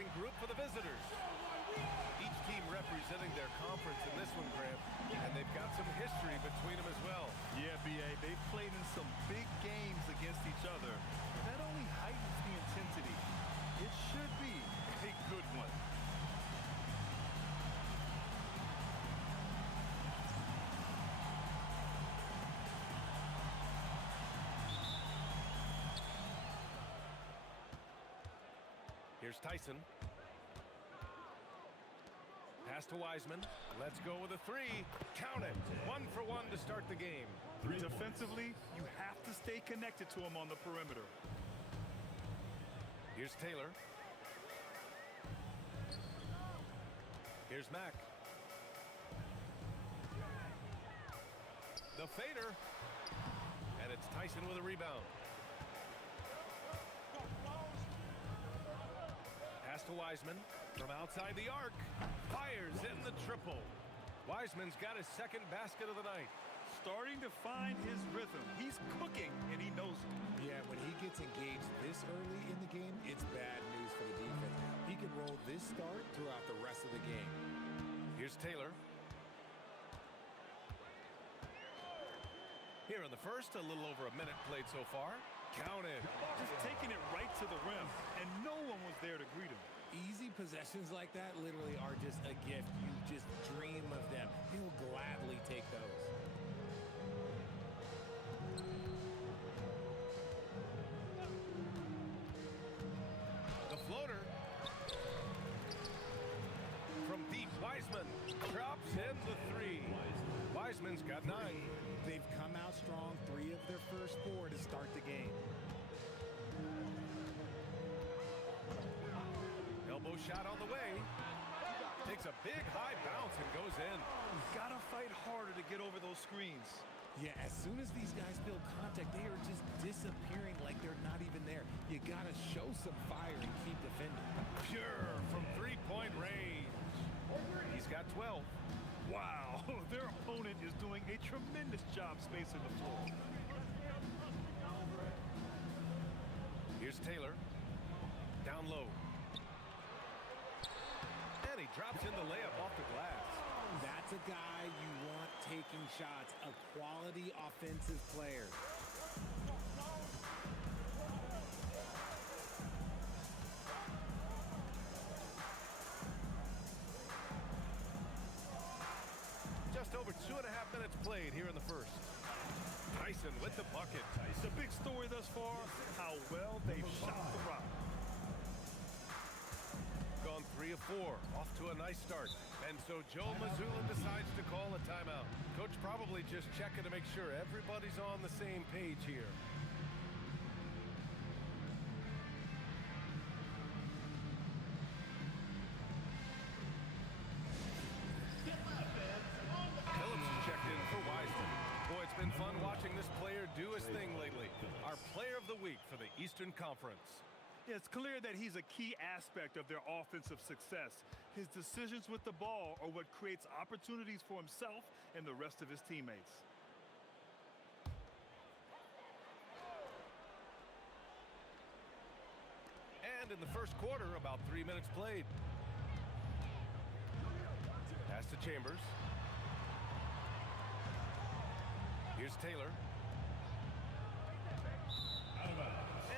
starting group for the visitors. Each team representing their conference in this one, Graham, and they've got some history between them as well. Yeah, B.A., they've played in some big games against each other. And that only heightens the intensity. It should be a good one. Here's Tyson. Pass to Wiseman. Let's go with a three. Count it. 1 for 1 to start the game. Defensively, you have to stay connected to him on the perimeter. Here's Taylor. Here's Mack. The fader. And it's Tyson with a rebound. Pass to Wiseman from outside the arc. Fires in the triple. Wiseman's got his second basket of the night. Starting to find his rhythm. He's cooking, and he knows it. Yeah, when he gets engaged this early in the game, it's bad news for the defense. He can roll this start throughout the rest of the game. Here's Taylor. Here in the first, a little over a minute played so far. Counted. Just taking it right to the rim, and no one was there to greet him. Easy possessions like that literally are just a gift. You just dream of them. He'll gladly take those. The floater. From deep, Wiseman drops in the three. Wiseman's got 9. They've come out strong, 3 of their first 4 to start the game. Elbow shot on the way. Takes a big high bounce and goes in. You've got to fight harder to get over those screens. Yeah, as soon as these guys feel contact, they are just disappearing like they're not even there. You got to show some fire and keep defending. Pure from three-point range. He's got 12. Wow, their opponent is doing a tremendous job spacing the floor. Here's Taylor. Down low. And he drops in the layup off the glass. That's a guy you want taking shots, a quality offensive player. Just over 2.5 minutes played here in the first. Tyson with the bucket. The big story thus far, how well they've shot the rock. Gone 3 of 4, off to a nice start. And so Joe Mazzulla decides to call a timeout. Coach probably just checking to make sure everybody's on the same page here. Phillips checked in for Wiseman. Boy, it's been fun watching this player do his thing lately. Our player of the week for the Eastern Conference. Yeah, it's clear that he's a key aspect of their offensive success. His decisions with the ball are what creates opportunities for himself and the rest of his teammates. And in the first quarter, about 3 minutes played. Pass to Chambers. Here's Taylor.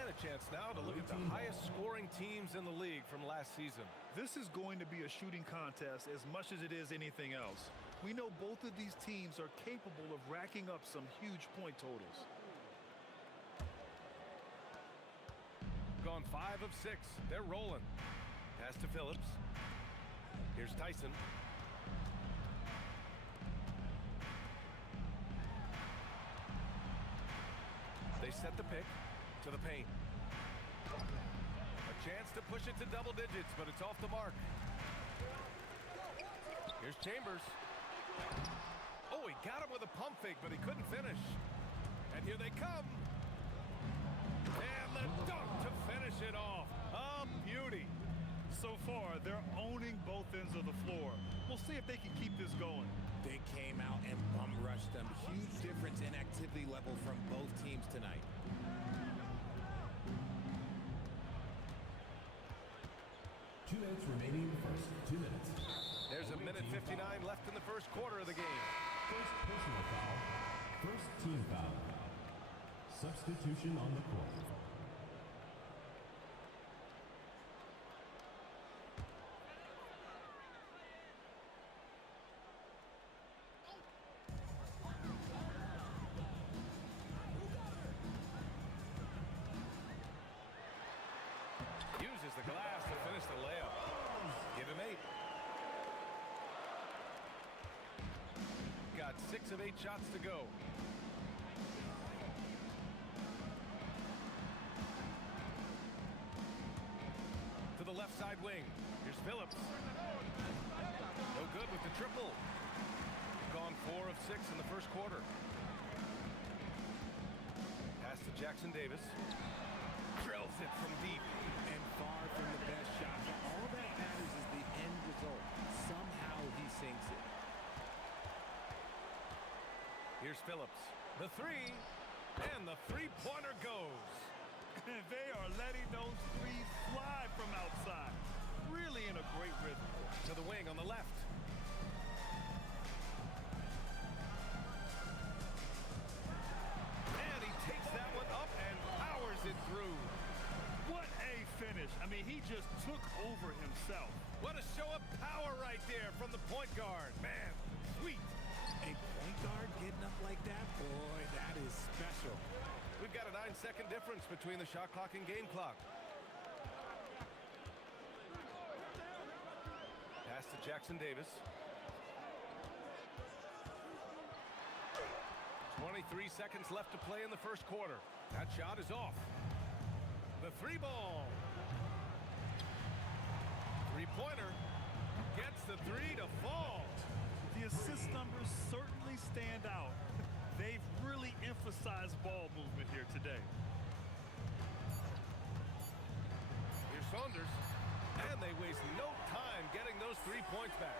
And a chance now to look at the highest scoring teams in the league from last season. This is going to be a shooting contest as much as it is anything else. We know both of these teams are capable of racking up some huge point totals. Gone 5 of 6. They're rolling. Pass to Phillips. Here's Tyson. They set the pick to the paint. A chance to push it to double digits, but it's off the mark. Here's Chambers. Oh, he got him with a pump fake, but he couldn't finish. And here they come. And the dunk to finish it off. A beauty. So far, they're owning both ends of the floor. We'll see if they can keep this going. They came out and bum rushed them. Huge difference in activity level from both teams tonight. minutes remaining in the first. 2 minutes. There's a minute 59 left in the first quarter of the game. First personal foul. First team foul. Substitution on the court. Uses the glass to finish the layup. Give him 8. Got 6 of 8 shots to go. To the left side wing. Here's Phillips. No good with the triple. Gone 4 of 6 in the first quarter. Pass to Jackson Davis. Drills it from deep. And far from the best shot. But all that matters is the end result. Somehow he sinks it. Here's Phillips. The 3. And the three-pointer goes. They are letting those threes fly from outside. Really in a great rhythm. To the wing on the left. And he takes that one up and powers it through. What a finish. I mean, he just took over himself. What a show of power right there from the point guard. Man, sweet. A point guard getting up like that? Boy, that is special. We've got a 9-second difference between the shot clock and game clock. Pass to Jackson Davis. 23 seconds left to play in the first quarter. That shot is off. The 3-ball. Three-pointer. Gets the 3 to fall. The assist numbers certainly stand out. They've really emphasized ball movement here today. Here's Saunders. And they waste no time getting those 3 points back.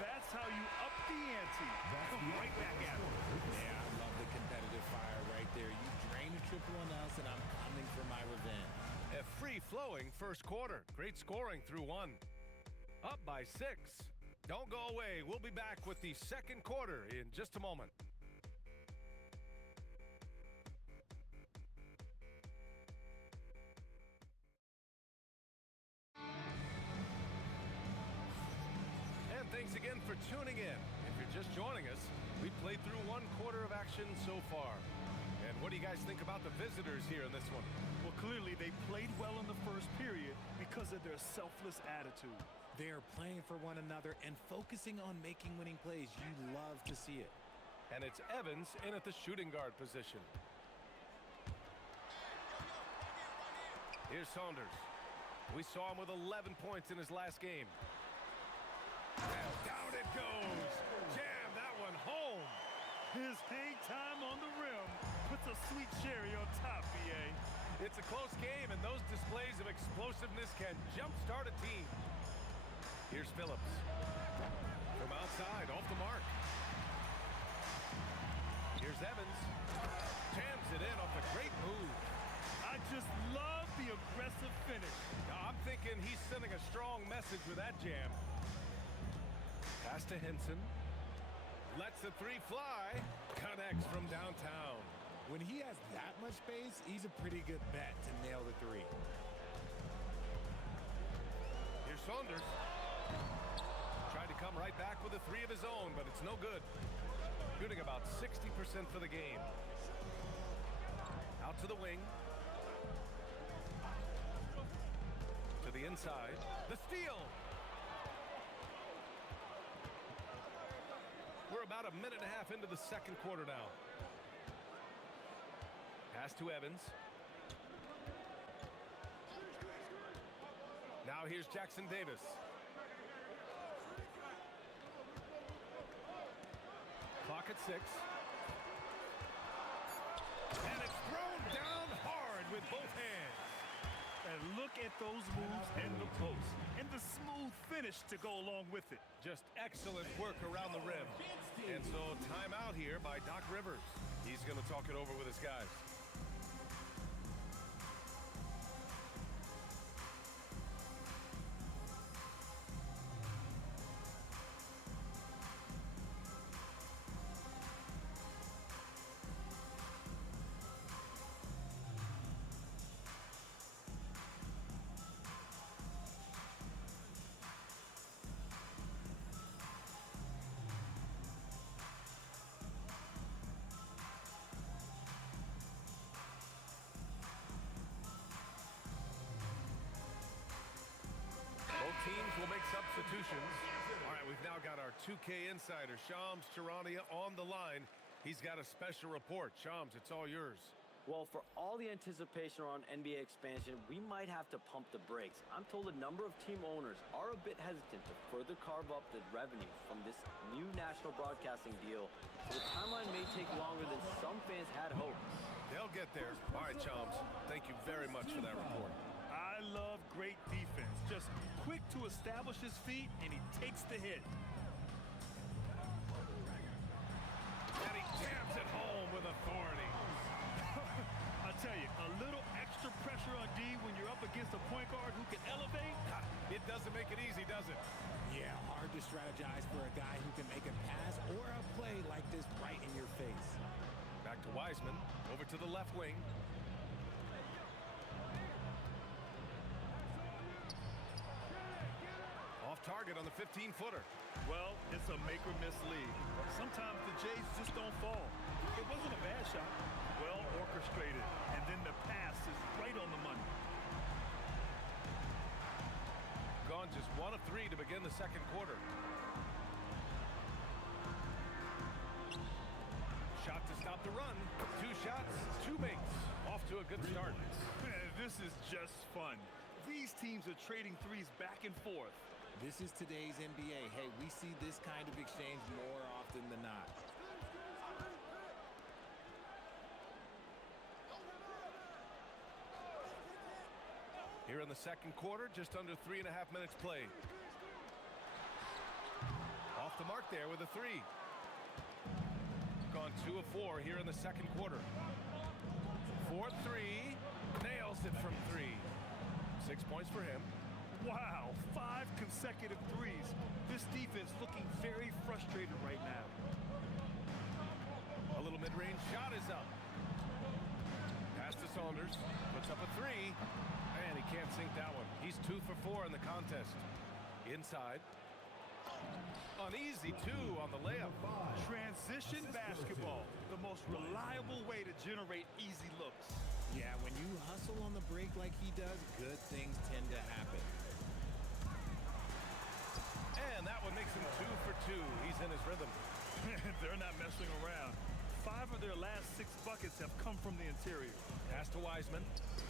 That's how you up the ante. Come right back at it. Yeah, I love the competitive fire right there. You drain a triple on us, and I'm coming for my revenge. A free-flowing first quarter. Great scoring through 1. Up by 6. Don't go away. We'll be back with the second quarter in just a moment. And thanks again for tuning in. If you're just joining us, we played through 1 quarter of action so far. And what do you guys think about the visitors here in this one? Well, clearly they played well in the first period because of their selfless attitude. They are playing for one another and focusing on making winning plays. You love to see it. And it's Evans in at the shooting guard position. Here's Saunders. We saw him with 11 points in his last game. And down it goes. Jam that one home. His hang time on the rim puts a sweet cherry on top, BA. It's a close game, and those displays of explosiveness can jumpstart a team. Here's Phillips. From outside, off the mark. Here's Evans. Jams it in off a great move. I just love the aggressive finish. Now, I'm thinking he's sending a strong message with that jam. Pass to Henson. Lets the 3 fly. Connects from downtown. When he has that much space, he's a pretty good bet to nail the 3. Here's Saunders. Tried to come right back with a 3 of his own, but it's no good. Shooting about 60% for the game. Out to the wing. To the inside. The steal. We're about a minute and a half into the second quarter now. Pass to Evans. Now here's Jackson Davis. Clock at 6. And it's thrown down hard with both hands. And look at those moves in the post. And the smooth finish to go along with it. Just excellent work around the rim. And so timeout here by Doc Rivers. He's going to talk it over with his guys. substitutions. All right, we've now got our 2K insider, Shams Charania, on the line. He's got a special report. Shams, it's all yours. Well, for all the anticipation around NBA expansion, we might have to pump the brakes. I'm told a number of team owners are a bit hesitant to further carve up the revenue from this new national broadcasting deal. So the timeline may take longer than some fans had hoped. They'll get there. All right, Shams, thank you very much for that report. I love great defense. Just quick to establish his feet, and he takes the hit. And he jams it home with authority. I tell you, a little extra pressure on D when you're up against a point guard who can elevate. It doesn't make it easy, does it? Yeah, hard to strategize for a guy who can make a pass or a play like this right in your face. Back to Wiseman, over to the left wing. Off target on the 15-footer. Well, it's a make-or-miss league. Sometimes the Jays just don't fall. It wasn't a bad shot. Well orchestrated. And then the pass is right on the money. Gone just 1 of 3 to begin the second quarter. Shot to stop the run. 2 shots, 2 makes. Off to a good start. This is just fun. These teams are trading threes back and forth. This is today's NBA. Hey, we see this kind of exchange more often than not. Here in the second quarter, just under 3.5 minutes played. Off the mark there with a 3. Gone 2 of 4 here in the second quarter. 4-3. Nails it from 3. 6 points for him. Wow, 5 consecutive threes. This defense looking very frustrated right now. A little mid-range shot is up. Pass to Saunders. Puts up a 3. And he can't sink that one. He's 2 for 4 in the contest. Inside. Uneasy 2 on the layup. Transition basketball, the most reliable way to generate easy looks. Yeah, when you hustle on the break like he does, good things tend to happen. And that one makes him 2 for 2. He's in his rhythm. They're not messing around. 5 of their last 6 buckets have come from the interior. Pass to Wiseman.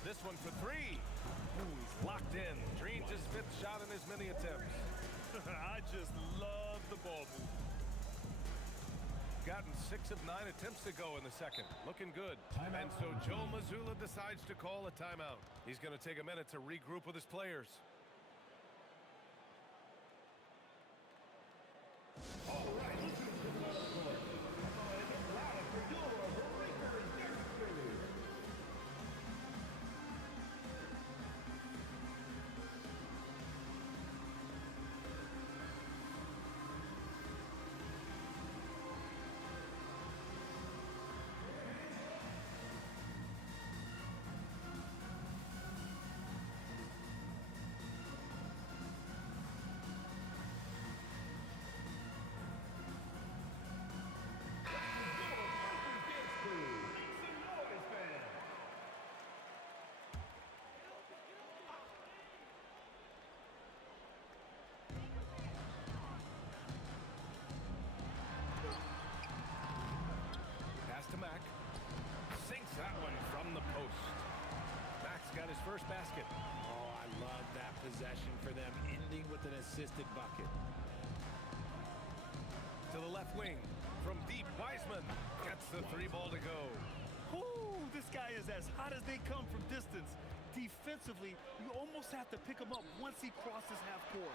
This one for 3. Ooh, he's locked in. Dreams his 5th shot in his many attempts. I just love the ball move. Gotten 6 of 9 attempts to go in the second. Looking good. And so Joe Mazzulla decides to call a timeout. He's going to take a minute to regroup with his players. All right, let's go to the court. It's loud for your breaker victory. To Mack. Sinks that one from the post. Mack's got his first basket. Oh, I love that possession for them, ending with an assisted bucket. To the left wing. From deep, Wiseman gets the 3 ball to go. Whoo, this guy is as hot as they come from distance. Defensively, you almost have to pick him up once he crosses half court.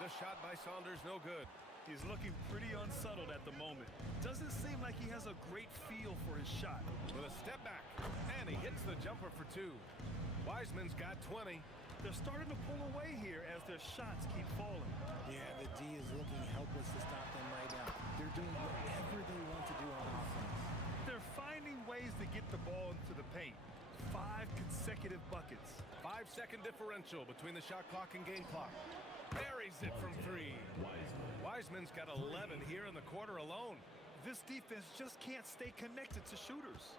The shot by Saunders, no good. He's looking pretty unsettled at the moment. Doesn't seem like he has a great feel for his shot. With a step back, and he hits the jumper for 2. Wiseman's got 20. They're starting to pull away here as their shots keep falling. Yeah, the D is looking helpless to stop them right now. They're doing whatever they want to do on offense. They're finding ways to get the ball into the paint. 5 consecutive buckets. 5-second differential between the shot clock and game clock. Buries it from 3. Wiseman's got 11 here in the quarter alone. This defense just can't stay connected to shooters.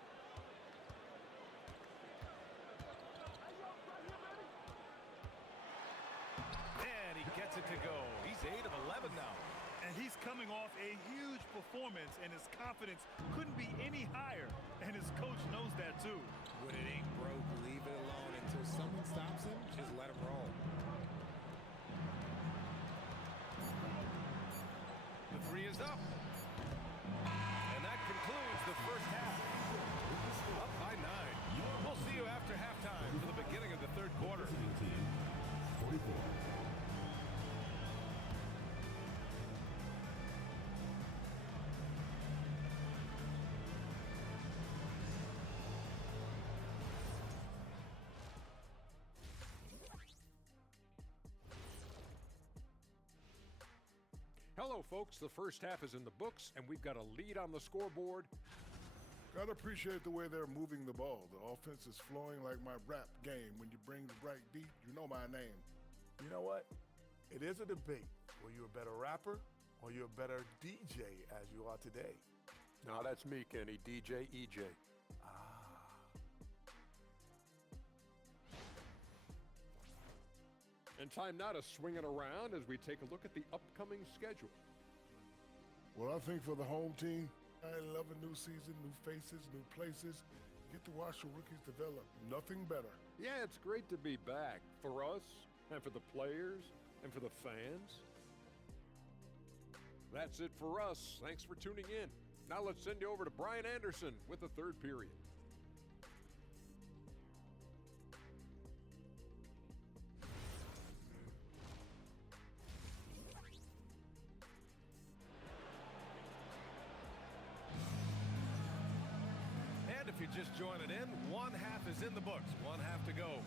And he 11 now. And he's coming off a huge performance, and his confidence couldn't be any higher. And his coach knows that, too. When it ain't broke, leave it alone. Until someone stops him, just let him roll. The three is up. And that concludes the first half. Up by 9. We'll see you after halftime for the beginning of the third quarter. 44. Hello, folks. The first half is in the books, and we've got a lead on the scoreboard. Gotta appreciate the way they're moving the ball. The offense is flowing like my rap game. When you bring the right beat, you know my name. You know what? It is a debate. Were you a better rapper or you a better DJ as you are today? Now that's me, Kenny. DJ EJ. And time now to swing it around as we take a look at the upcoming schedule. Well, I think for the home team, I love a new season, new faces, new places. Get to watch the rookies develop. Nothing better. Yeah, it's great to be back for us and for the players and for the fans. That's it for us. Thanks for tuning in. Now let's send you over to Brian Anderson with the third period. And if you're just joining in, one half is in the books. One half to go.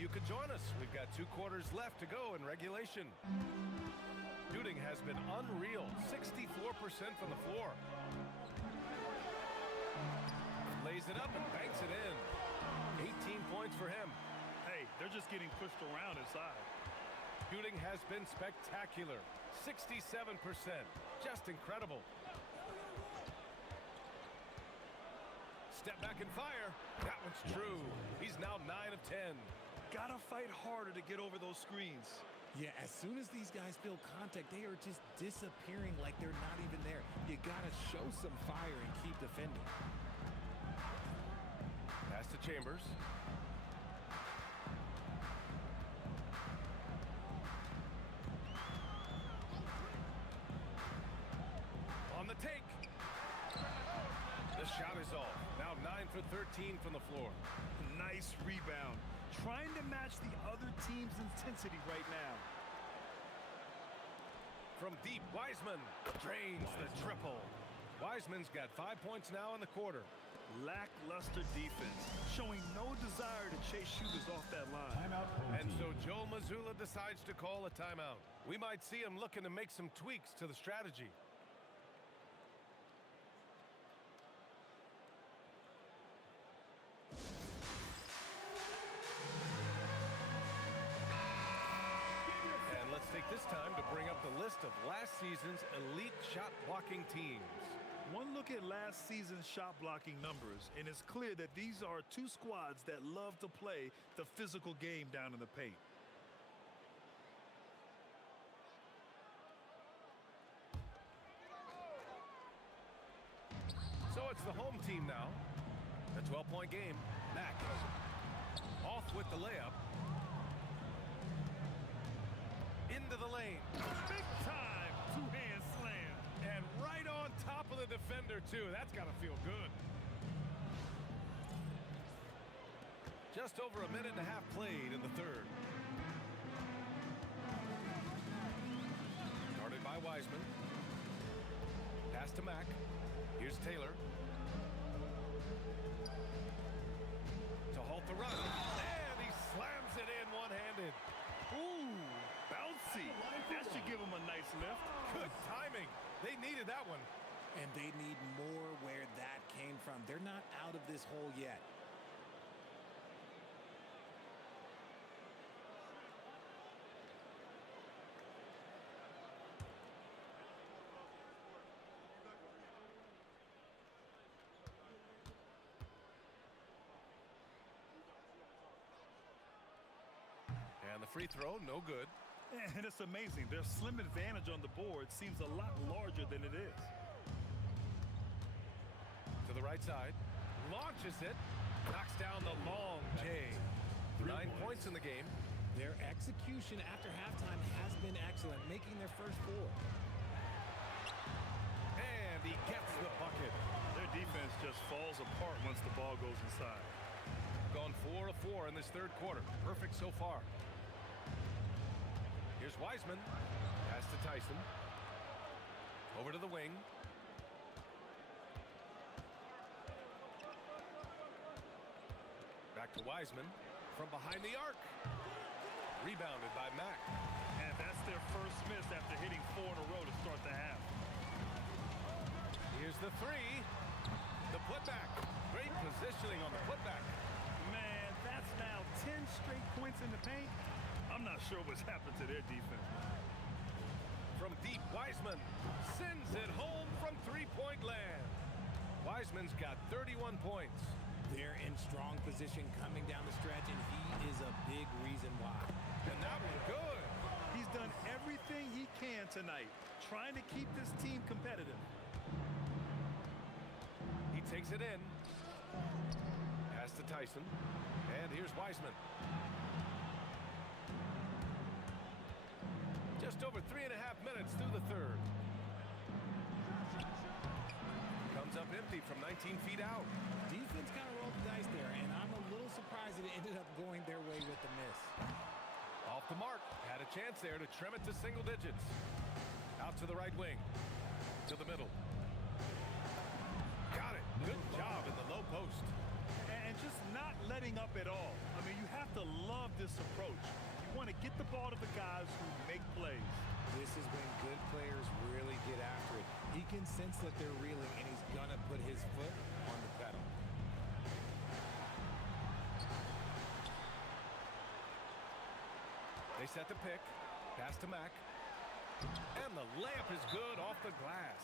You could join us. We've got 2 quarters left to go in regulation. Shooting has been unreal, 64% from the floor. Lays it up and banks it in. 18 points for him. Hey, they're just getting pushed around inside. Shooting has been spectacular, 67%. Just incredible. Step back and fire. That one's true. He's now 9 of 10. Gotta fight harder to get over those screens. Yeah, as soon as these guys feel contact, they are just disappearing like they're not even there. You gotta show some fire and keep defending. Pass to Chambers. On the take. The shot is off. Now 9 for 13 from the floor. Nice rebound. Trying to match the other team's intensity right now. From deep, Wiseman drains the triple. Wiseman's got 5 points now in the quarter. Lackluster defense, showing no desire to chase shooters off that line. And so Joe Mazzulla decides to call a timeout. We might see him looking to make some tweaks to the strategy. Take this time to bring up the list of last season's elite shot blocking teams. One look at last season's shot blocking numbers, and it's clear that these are 2 squads that love to play the physical game down in the paint. So it's the home team now. A 12-point game. Mack off with the layup. Into the lane. Big time 2-hand slam. And right on top of the defender, too. That's got to feel good. Just over a minute and a half played in the third. Started by Wiseman. Pass to Mack. Here's Taylor. To halt the run. And he slams it in one-handed. Ooh, bouncy. That should give him a nice lift. Good timing. They needed that one. And they need more where that came from. They're not out of this hole yet. And the free throw, no good. And it's amazing. Their slim advantage on the board seems a lot larger than it is. To the right side. Launches it. Knocks down the long J. 9 points in the game. Their execution after halftime has been excellent, making their first 4. And he gets the bucket. Their defense just falls apart once the ball goes inside. Gone 4 of 4 in this third quarter. Perfect so far. Here's Wiseman. Pass to Tyson. Over to the wing. Back to Wiseman. From behind the arc. Rebounded by Mack. And that's their first miss after hitting 4 in a row to start the half. Here's the 3. The putback. Great positioning on the putback. Man, that's now 10 straight points in the paint. I'm not sure what's happened to their defense. From deep, Wiseman sends it home from three-point land. Wiseman's got 31 points. They're in strong position coming down the stretch, and he is a big reason why. And that was good. He's done everything he can tonight, trying to keep this team competitive. He takes it in. Pass to Tyson. And here's Wiseman. Just over 3.5 minutes through the third. Comes up empty from 19 feet out. Defense kind of rolled the dice there, and I'm a little surprised that it ended up going their way with the miss. Off the mark. Had a chance there to trim it to single digits. Out to the right wing. To the middle. Got it. Good job in the low post. And just not letting up at all. I mean, you have to love this approach. You want to get the ball to the guys who make plays. This is when good players really get after it. He can sense that they're reeling, and he's going to put his foot on the pedal. They set the pick. Pass to Mack. And the layup is good off the glass.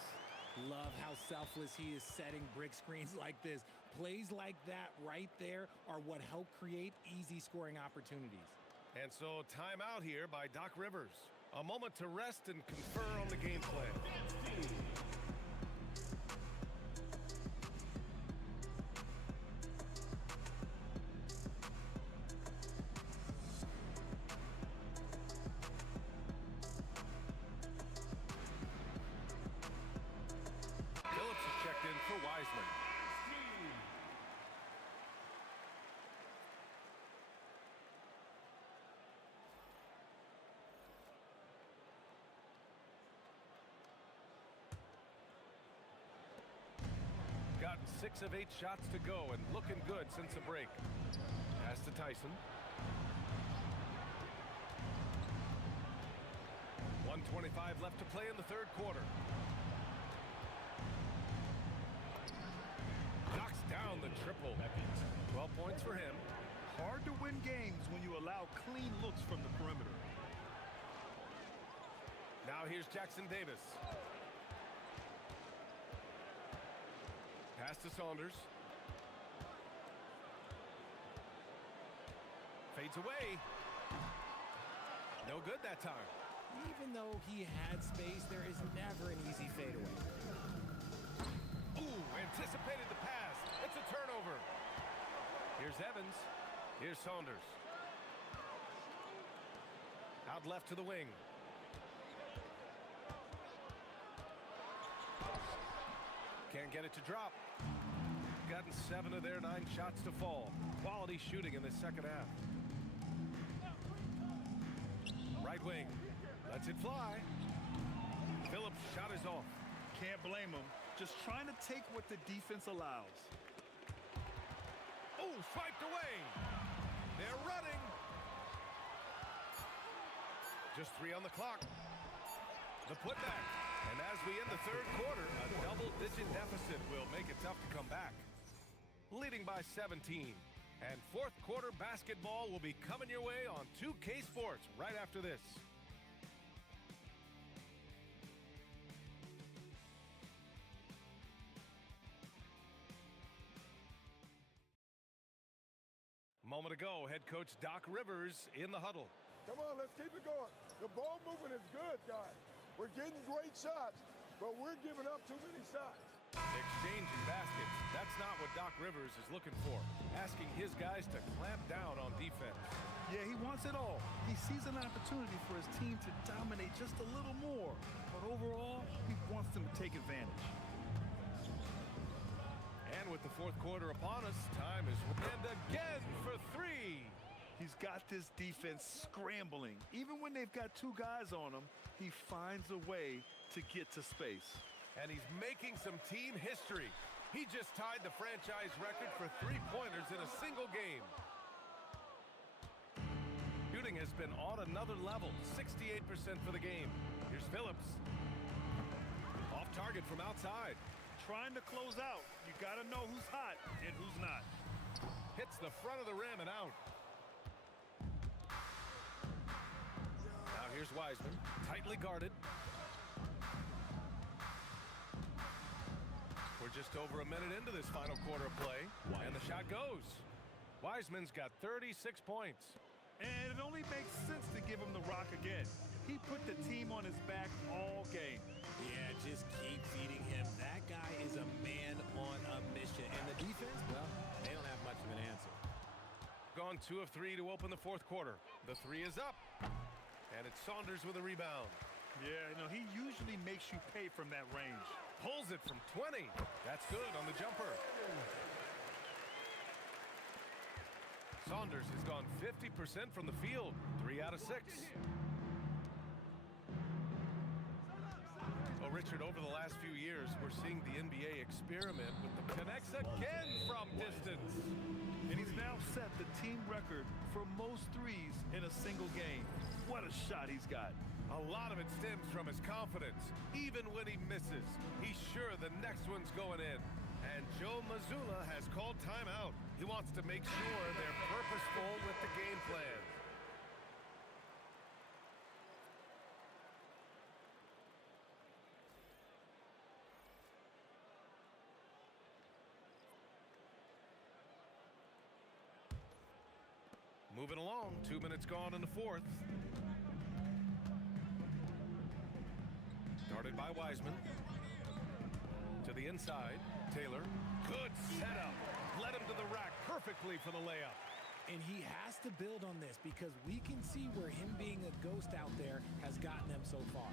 Love how selfless he is setting brick screens like this. Plays like that right there are what help create easy scoring opportunities. And so timeout here by Doc Rivers. A moment to rest and confer on the game plan. Phillips is checked in for Wiseman. Gotten 6 of 8 shots to go and looking good since the break. Pass to Tyson. 1:25 left to play in the third quarter. Knocks down the triple. 12 points for him. Hard to win games when you allow clean looks from the perimeter. Now here's Jackson Davis. Pass to Saunders. Fades away. No good that time. Even though he had space, there is never an easy fadeaway. Ooh, anticipated the pass. It's a turnover. Here's Evans. Here's Saunders. Out left to the wing. Can't get it to drop. Gotten 7 of their 9 shots to fall. Quality shooting in the second half. Right wing. Lets it fly. Phillips' shot is off. Can't blame him. Just trying to take what the defense allows. Oh, swiped away. They're running. Just 3 on the clock. The putback. And as we end the third quarter, a double-digit deficit will make it tough to come back. Leading by 17. And fourth quarter basketball will be coming your way on 2K Sports right after this. Moment ago, head coach Doc Rivers in the huddle. Come on, let's keep it going. The ball movement is good, guys. We're getting great shots, but we're giving up too many shots. Exchanging baskets. That's not what Doc Rivers is looking for. Asking his guys to clamp down on defense. Yeah, he wants it all. He sees an opportunity for his team to dominate just a little more. But overall, he wants them to take advantage. And with the fourth quarter upon us, time is... And again for three. He's got this defense scrambling. Even when they've got two guys on him, he finds a way to get to space. And he's making some team history. He just tied the franchise record for three-pointers in a single game. Shooting has been on another level, 68% for the game. Here's Phillips. Off target from outside. Trying to close out. You got to know who's hot and who's not. Hits the front of the rim and out. Now here's Wiseman, tightly guarded. We're just over a minute into this final quarter of play, and the shot goes. Wiseman's got 36 points. And it only makes sense to give him the rock again. He put the team on his back all game. Yeah, just keep feeding him. That guy is a man on a mission. And the defense, well, they don't have much of an answer. Gone 2 of 3 to open the fourth quarter. The three is up. And it's Saunders with a rebound. Yeah, he usually makes you pay from that range. Pulls it from 20. That's good on the jumper. Saunders has gone 50% from the field. 3 out of 6. Well, Richard, over the last few years, we're seeing the NBA experiment with the connects again from distance. And he's now set the team record for most threes in a single game. What a shot he's got. A lot of it stems from his confidence. Even when he misses, he's sure the next one's going in. And Joe Mazzulla has called timeout. He wants to make sure they're purposeful with the game plan. Moving along, 2 minutes gone in the fourth. Started by Wiseman. To the inside, Taylor. Good setup. Led him to the rack perfectly for the layup. And he has to build on this because we can see where him being a ghost out there has gotten them so far.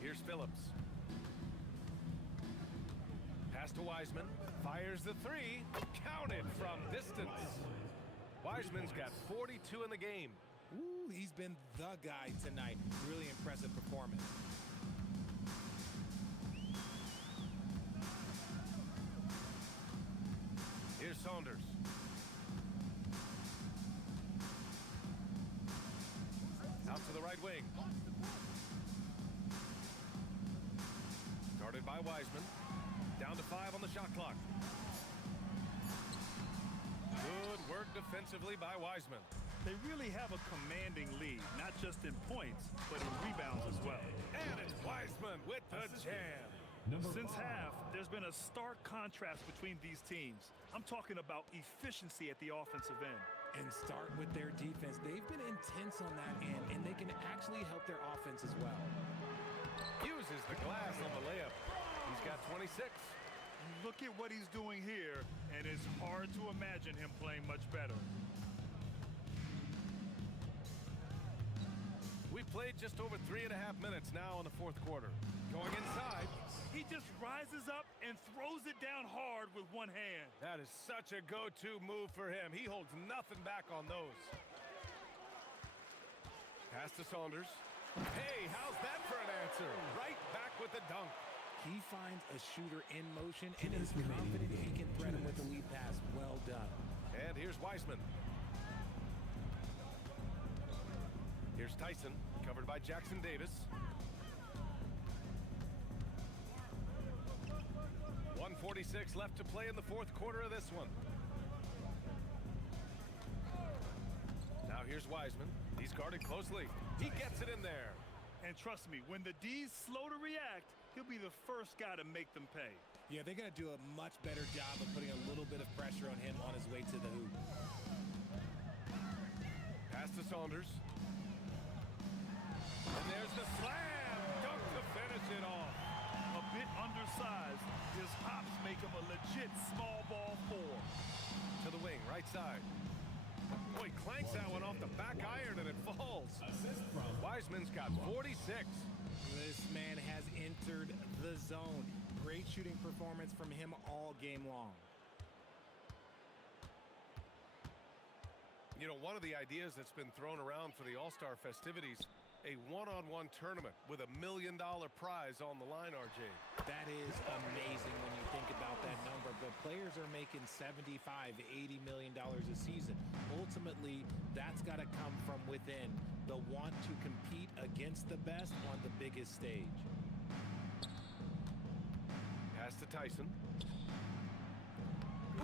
Here's Phillips. Pass to Wiseman. Fires the three. Counted from distance. Wiseman's got 42 in the game. Ooh, he's been the guy tonight. Really impressive performance. Here's Saunders. Out to the right wing. Guarded by Wiseman. Down to 5 on the shot clock. Good work defensively by Wiseman. They really have a commanding lead, not just in points, but in rebounds as well. And it's Wiseman with the jam. Since half, there's been a stark contrast between these teams. I'm talking about efficiency at the offensive end. And start with their defense. They've been intense on that end, and they can actually help their offense as well. Uses the glass on the layup. He's got 26. Look at what he's doing here, and it's hard to imagine him playing much better. We've played just over 3.5 minutes now in the fourth quarter. Going inside. He just rises up and throws it down hard with one hand. That is such a go-to move for him. He holds nothing back on those. Pass to Saunders. Hey, how's that for an answer? Right back with the dunk. He finds a shooter in motion and is confident he can thread him with the lead pass. Well done. And here's Wiseman. Here's Here's Tyson, covered by Jackson Davis. 1:46 left to play in the fourth quarter of this one. Now here's Wiseman. He's guarded closely. He gets it in there. And trust me, when the D's slow to react, he'll be the first guy to make them pay. Yeah, they're going to do a much better job of putting a little bit of pressure on him on his way to the hoop. Pass to Saunders. And there's the slam. Dunk to finish it off. A bit undersized, his hops make him a legit small ball four. To the wing, right side. Boy, clanks that one off the back iron and it falls. Wiseman's got 46. This man has entered the zone. Great shooting performance from him all game long. You know, one of the ideas that's been thrown around for the All-Star festivities, a one-on-one tournament with $1 million prize on the line, RJ. That is amazing when you think about that number, but players are making $75, $80 million a season. Ultimately, that's got to come from within, the want to compete against the best on the biggest stage. Pass to Tyson.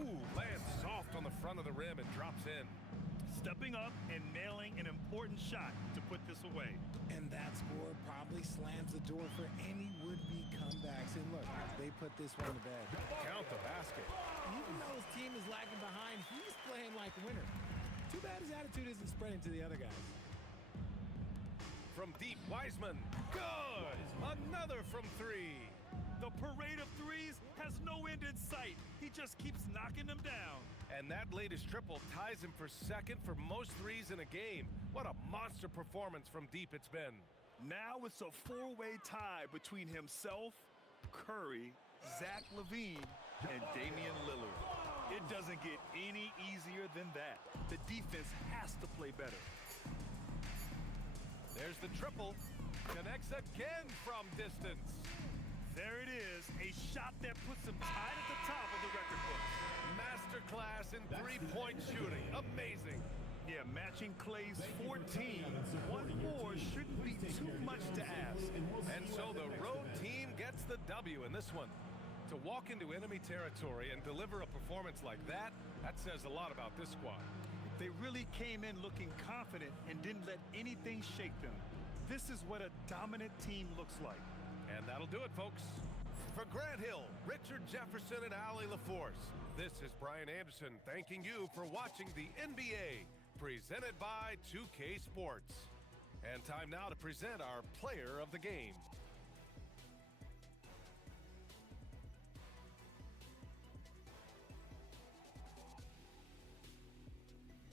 Ooh, lands soft on the front of the rim and drops in. Stepping up and nailing an important shot to put this away. And that score probably slams the door for any would-be comebacks. And look, they put this one to bed. Count the basket. Even though his team is lagging behind, he's playing like a winner. Too bad his attitude isn't spreading to the other guys. From deep, Wiseman. Good! Another from three. The parade of threes has no end in sight. He just keeps knocking them down. And that latest triple ties him for second for most threes in a game. What a monster performance from deep it's been. Now it's a four-way tie between himself, Curry, Zach LaVine, and Damian Lillard. It doesn't get any easier than that. The defense has to play better. There's the triple. Connects again from distance. There it is, a shot that puts him tied at the top of the record books. Masterclass in three-point shooting. Amazing. Yeah, matching Clay's 14. One more shouldn't be too much to ask. And so the road team gets the W in this one. To walk into enemy territory and deliver a performance like that, that says a lot about this squad. They really came in looking confident and didn't let anything shake them. This is what a dominant team looks like. And that'll do it, folks. For Grant Hill, Richard Jefferson, and Allie LaForce, this is Brian Anderson thanking you for watching the NBA, presented by 2K Sports. And time now to present our player of the game.